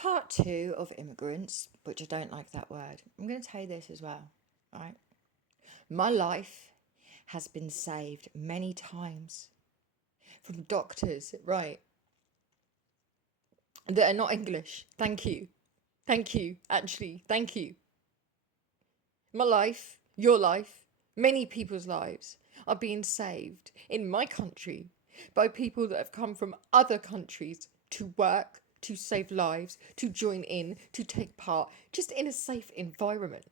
Part two of immigrants, which I don't like that word. I'm going to tell you this as well, right? My life has been saved many times from doctors, right, that are not English. Thank you. Thank you. Actually, thank you. My life, your life, many people's lives are being saved in my country by people that have come from other countries to work, to save lives, to join in, to take part, just in a safe environment,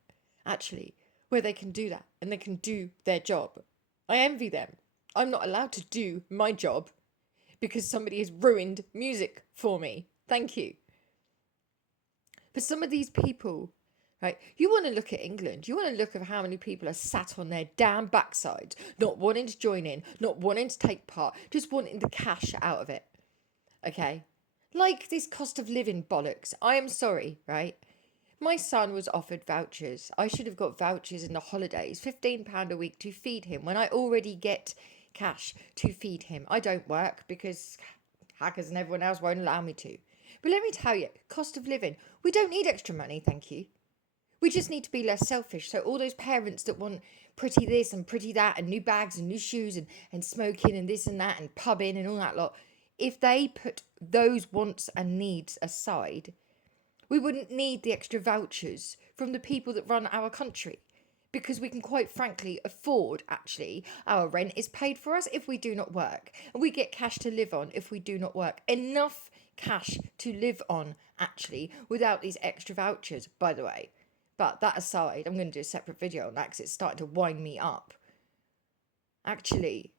actually, where they can do that and they can do their job. I envy them. I'm not allowed to do my job because somebody has ruined music for me. Thank you. But some of these people, right, you want to look at England, you want to look at how many people are sat on their damn backsides, not wanting to join in, not wanting to take part, just wanting the cash out of it. Okay? Like this cost of living bollocks. I am sorry, right? My son was offered vouchers. I should have got vouchers in the holidays, £15 a week to feed him when I already get cash to feed him. I don't work because hackers and everyone else won't allow me to. But let me tell you, cost of living, we don't need extra money, thank you. We just need to be less selfish. So all those parents that want pretty this and pretty that and new bags and new shoes and smoking and this and that and pubbing and all that lot, if they put those wants and needs aside, we wouldn't need the extra vouchers from the people that run our country. Because we can quite frankly afford, actually, our rent is paid for us if we do not work. And we get cash to live on if we do not work. Enough cash to live on, actually, without these extra vouchers, by the way. But that aside, I'm going to do a separate video on that because it's starting to wind me up. Actually,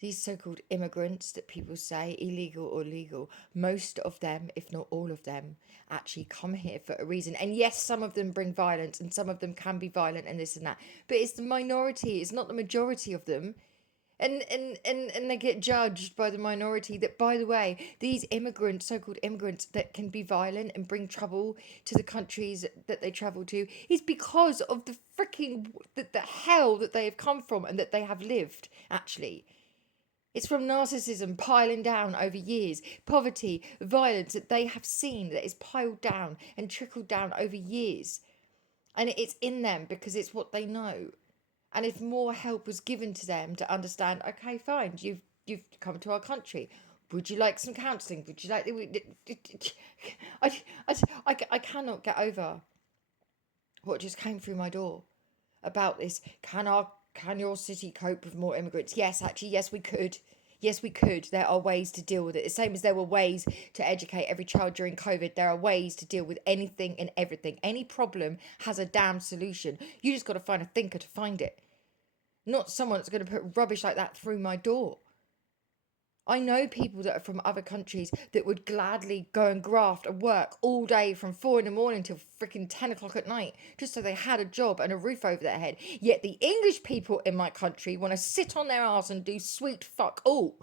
these so-called immigrants that people say, illegal or legal, most of them, if not all of them, actually come here for a reason. And yes, some of them bring violence and some of them can be violent and this and that. But it's the minority, it's not the majority of them. And they get judged by the minority that, by the way, these immigrants, so-called immigrants that can be violent and bring trouble to the countries that they travel to is because of the freaking, the hell that they have come from and that they have lived, actually. It's from narcissism piling down over years, poverty, violence that they have seen that is piled down and trickled down over years. And it's in them because it's what they know. And if more help was given to them to understand, okay, fine, you've come to our country. Would you like some counselling? Would you like... I cannot get over what just came through my door about this. Can your city cope with more immigrants? Yes, actually, yes, we could. Yes, we could. There are ways to deal with it. The same as there were ways to educate every child during COVID. There are ways to deal with anything and everything. Any problem has a damn solution. You just got to find a thinker to find it. Not someone that's going to put rubbish like that through my door. I know people that are from other countries that would gladly go and graft and work all day from 4 a.m. till freaking 10 o'clock at night just so they had a job and a roof over their head. Yet the English people in my country want to sit on their arse and do sweet fuck all.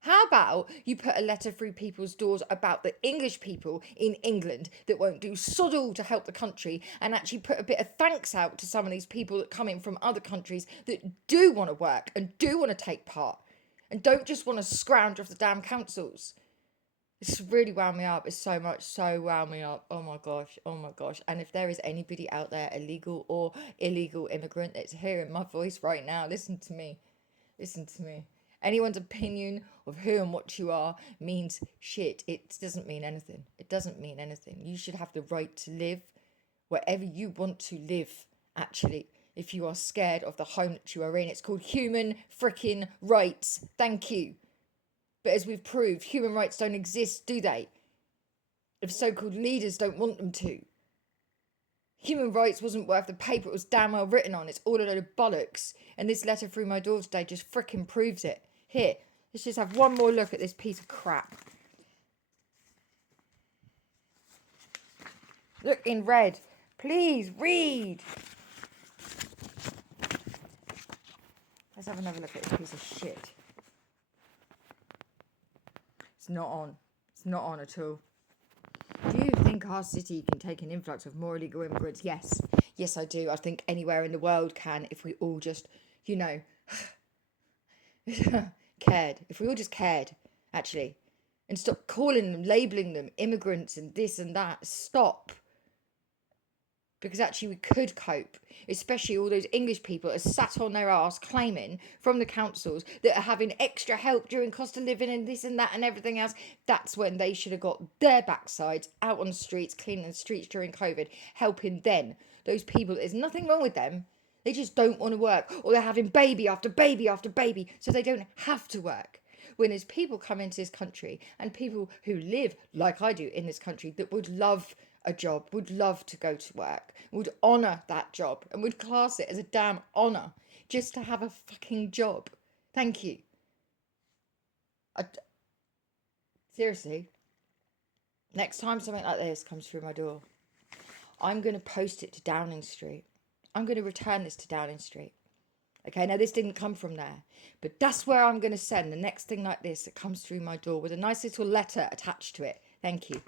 How about you put a letter through people's doors about the English people in England that won't do sod all to help the country and actually put a bit of thanks out to some of these people that come in from other countries that do want to work and do want to take part and don't just want to scrounge off the damn councils. It's really wound me up. It's so wound me up. Oh my gosh. And if there is anybody out there, illegal or illegal immigrant, that's hearing my voice right now, listen to me. Anyone's opinion of who and what you are means shit. It doesn't mean anything. You should have the right to live wherever you want to live, actually. If you are scared of the home that you are in, it's called human freaking rights. Thank you. But as we've proved, human rights don't exist, do they? If so-called leaders don't want them to. Human rights wasn't worth the paper it was damn well written on. It's all a load of bollocks. And this letter through my door today just freaking proves it. Here, let's just have one more look at this piece of crap. Look in red. Please read. Let's have another look at this piece of shit. It's not on at all. Do you think our city can take an influx of more illegal immigrants? Yes. Yes, I do. I think anywhere in the world can if we all just, cared. If we all just cared, actually. and stop calling them, labeling them immigrants and this and that. Stop. Because actually we could cope, especially all those English people are sat on their arse claiming from the councils that are having extra help during cost of living and this and that and everything else. That's when they should have got their backsides out on the streets, cleaning the streets during COVID, helping then. Those people, there's nothing wrong with them. They just don't want to work, or they're having baby after baby after baby, so they don't have to work. When there's people come into this country and people who live like I do in this country that would love a job, would love to go to work, would honour that job and would class it as a damn honour just to have a fucking job. Thank you. Seriously, next time something like this comes through my door, I'm going to post it to Downing Street. I'm going to return this to Downing Street. Okay, now this didn't come from there, but that's where I'm going to send the next thing like this that comes through my door with a nice little letter attached to it. Thank you.